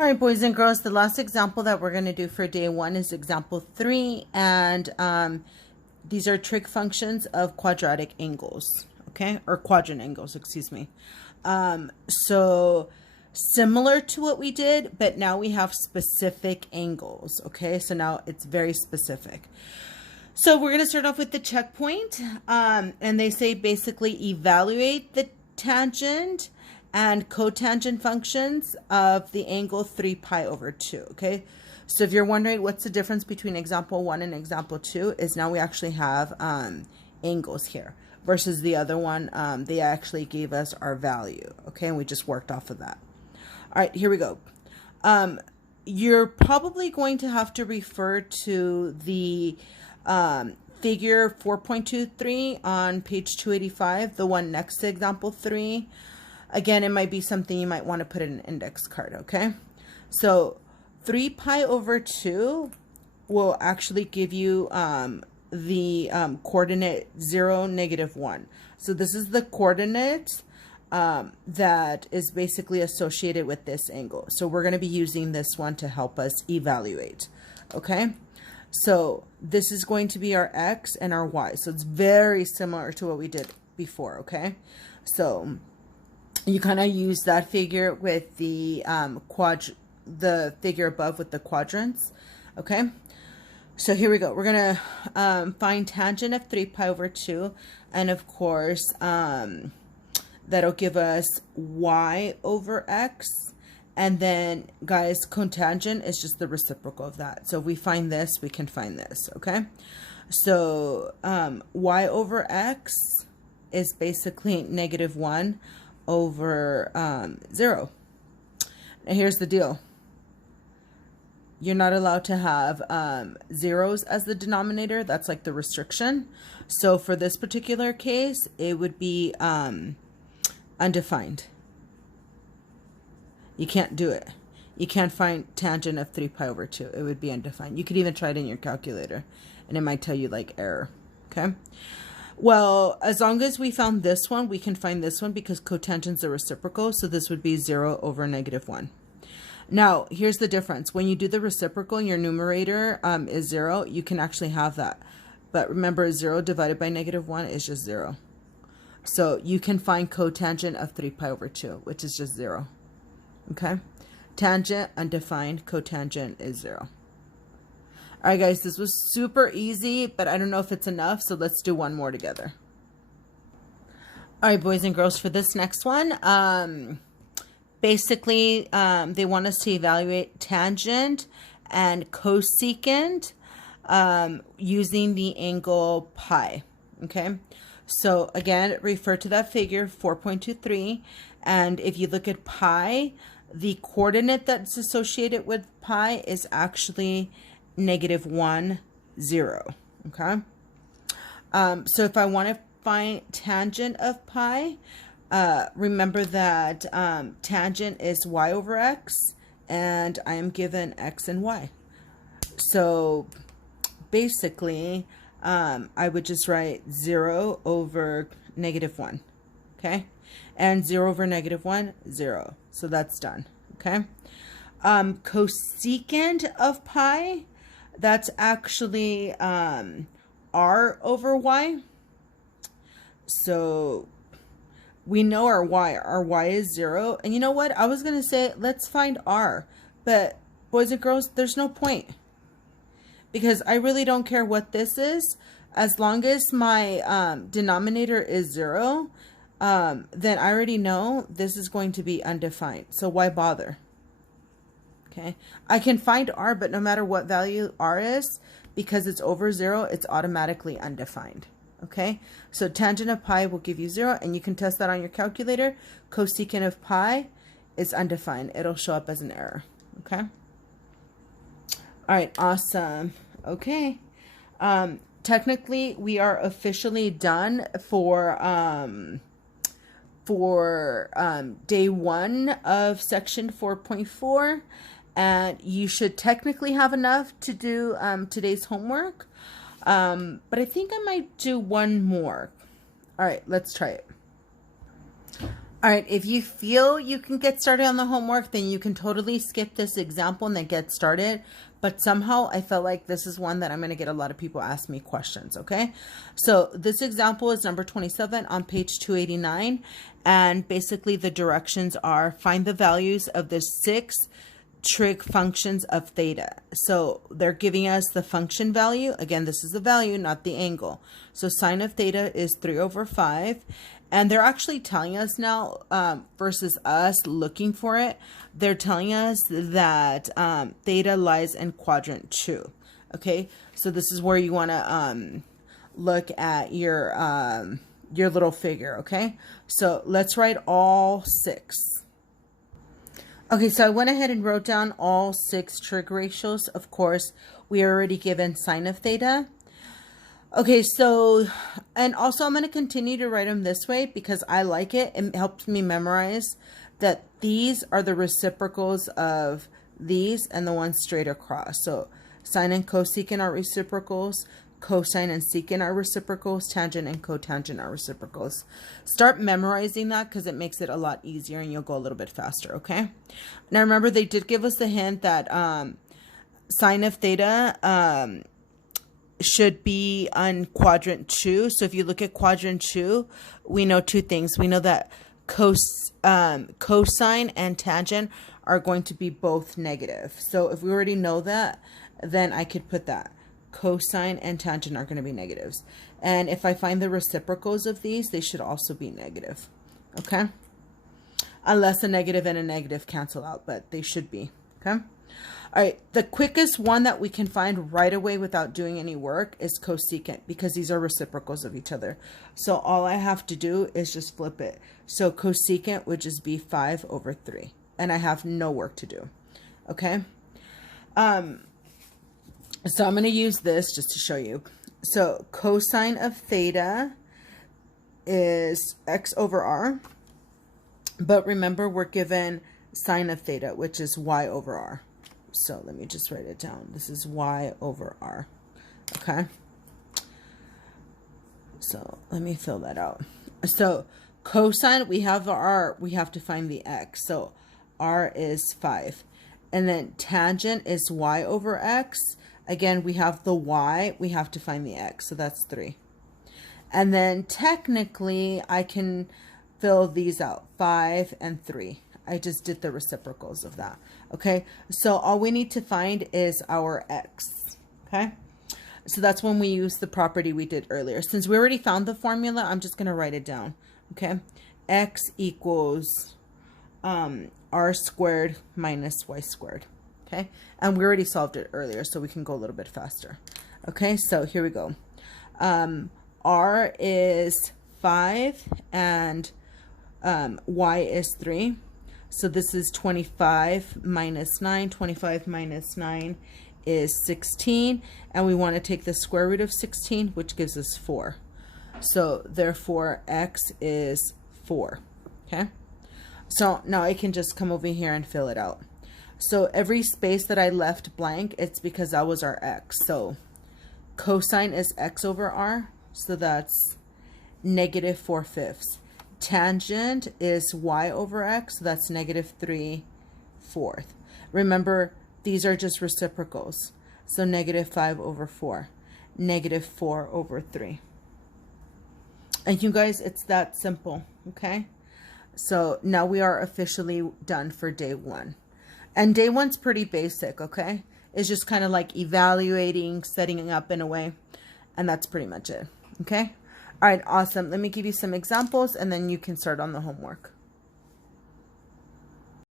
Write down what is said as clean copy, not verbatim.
All right, boys and girls, the last example that we're going to do for day 1 is example 3, and these are trig functions of quadratic angles, okay, or quadrant angles, excuse me. So similar to what we did, but now we have specific angles, okay, so now it's very specific. So we're going to start off with the checkpoint, and they say basically evaluate the tangent and cotangent functions of the angle 3 pi over 2, okay? So if you're wondering what's the difference between example 1 and example 2 is now we actually have angles here versus the other one, they actually gave us our value, okay? And we just worked off of that. All right, here we go. You're probably going to have to refer to the figure 4.23 on page 285, the one next to example 3. Again, it might be something you might want to put in an index card, okay? So 3 pi over 2 will actually give you the coordinate 0, -1. So this is the coordinate that is basically associated with this angle. So we're going to be using this one to help us evaluate, okay? So this is going to be our x and our y. So it's very similar to what we did before, okay? So you kind of use that figure with the the figure above with the quadrants, okay? So here we go. We're gonna find tangent of 3 pi over 2, and of course that'll give us y over x, and then guys, cotangent is just the reciprocal of that. So if we find this, we can find this, okay? So y over x is basically -1 over 0. Now here's the deal. You're not allowed to have zeros as the denominator. That's like the restriction. So for this particular case, it would be undefined. You can't do it. You can't find tangent of 3 pi over 2. It would be undefined. You could even try it in your calculator, and it might tell you like error, okay? Well, as long as we found this one, we can find this one because cotangents are reciprocal. So this would be 0 over -1. Now, here's the difference. When you do the reciprocal and your numerator is 0, you can actually have that. But remember, 0 divided by -1 is just 0. So you can find cotangent of 3 pi over 2, which is just 0. Okay? Tangent, undefined. Cotangent is 0. All right, guys, this was super easy, but I don't know if it's enough, so let's do one more together. All right, boys and girls, for this next one, basically, they want us to evaluate tangent and cosecant using the angle pi, okay? So, again, refer to that figure, 4.23, and if you look at pi, the coordinate that's associated with pi is actually -1, 0, okay? So if I want to find tangent of pi, remember that tangent is y over x, and I am given x and y. So basically, I would just write 0 over -1, okay? And 0 over -1, 0. So that's done, okay? Cosecant of pi, that's actually r over y. So we know our y. Our y is 0. And you know what? I was going to say, let's find r. But boys and girls, there's no point. Because I really don't care what this is. As long as my denominator is 0, then I already know this is going to be undefined. So why bother? Okay, I can find r, but no matter what value r is, because it's over 0, it's automatically undefined. Okay, so tangent of pi will give you 0, and you can test that on your calculator. Cosecant of pi is undefined. It'll show up as an error. Okay. All right, awesome. Okay. Technically, we are officially done for day 1 of section 4.4. And you should technically have enough to do today's homework. But I think I might do one more. All right, let's try it. All right, if you feel you can get started on the homework, then you can totally skip this example and then get started. But somehow I felt like this is one that I'm going to get a lot of people ask me questions, okay? So this example is number 27 on page 289. And basically the directions are find the values of the 6 trig functions of theta. So they're giving us the function value. Again, this is the value, not the angle. So sine of theta is 3/5. And they're actually telling us now, versus us looking for it, they're telling us that theta lies in quadrant 2. Okay, so this is where you want to look at your little figure. Okay, so let's write all 6. Okay, so I went ahead and wrote down all 6 trig ratios. Of course, we are already given sine of theta. Okay, so, and also I'm going to continue to write them this way because I like it. It helps me memorize that these are the reciprocals of these and the ones straight across. So sine and cosecant are reciprocals, cosine and secant are reciprocals, tangent and cotangent are reciprocals. Start memorizing that because it makes it a lot easier and you'll go a little bit faster, okay? Now remember, they did give us the hint that sine of theta should be on quadrant 2. So if you look at quadrant 2, we know 2 things. We know that cosine and tangent are going to be both negative. So if we already know that, then I could put that. Cosine and tangent are going to be negatives. And if I find the reciprocals of these, they should also be negative. Okay? Unless a negative and a negative cancel out, but they should be. Okay? All right, the quickest one that we can find right away without doing any work is cosecant because these are reciprocals of each other. So all I have to do is just flip it. So cosecant would just be 5/3, and I have no work to do. Okay. So I'm going to use this just to show you. So cosine of theta is x/r, but remember we're given sine of theta, which is y/r. So let me just write it down. This is y/r. Okay. So let me fill that out. So cosine, we have r, we have to find the x. So r is 5. And then tangent is y/x. Again, we have the y, we have to find the x. So that's 3. And then technically I can fill these out, 5 and 3. I just did the reciprocals of that. Okay, so all we need to find is our x. Okay, so that's when we use the property we did earlier. Since we already found the formula, I'm just going to write it down. Okay, x equals r squared minus y squared. Okay, and we already solved it earlier, so we can go a little bit faster. Okay, so here we go. R is 5 and y is 3. So this is 25 minus 9. 25 minus 9 is 16. And we want to take the square root of 16, which gives us 4. So therefore, x is 4. Okay. So now I can just come over here and fill it out. So every space that I left blank, it's because that was our x. So cosine is x/r. So that's negative 4/5. Tangent is y/x, so that's negative 3/4. Remember, these are just reciprocals. So negative 5/4, negative 4/3. And you guys, it's that simple, okay? So now we are officially done for day 1. And day 1's pretty basic, okay? It's just kind of like evaluating, setting it up in a way. And that's pretty much it, okay? All right, awesome. Let me give you some examples and then you can start on the homework.